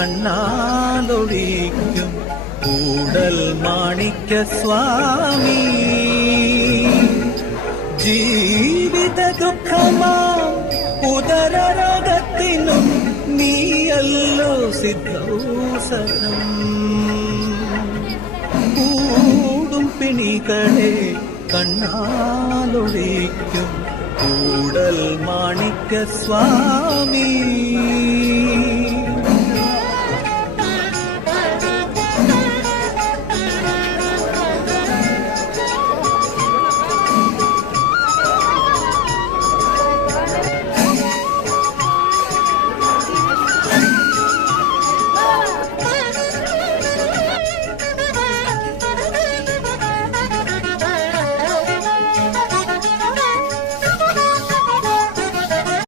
കണ്ണാലൊഴിക്കും കൂടൽ മാണിക്യ സ്വാമി. ജീവിത ദുഃഖമാം ഉദരരോഗത്തിനും നീയല്ലോ സിദ്ധൌഷധം. കൂടും പിണികളെ കണ്ണാലൊഴിക്കും കൂടൽ മാണിക്യ സ്വാമി.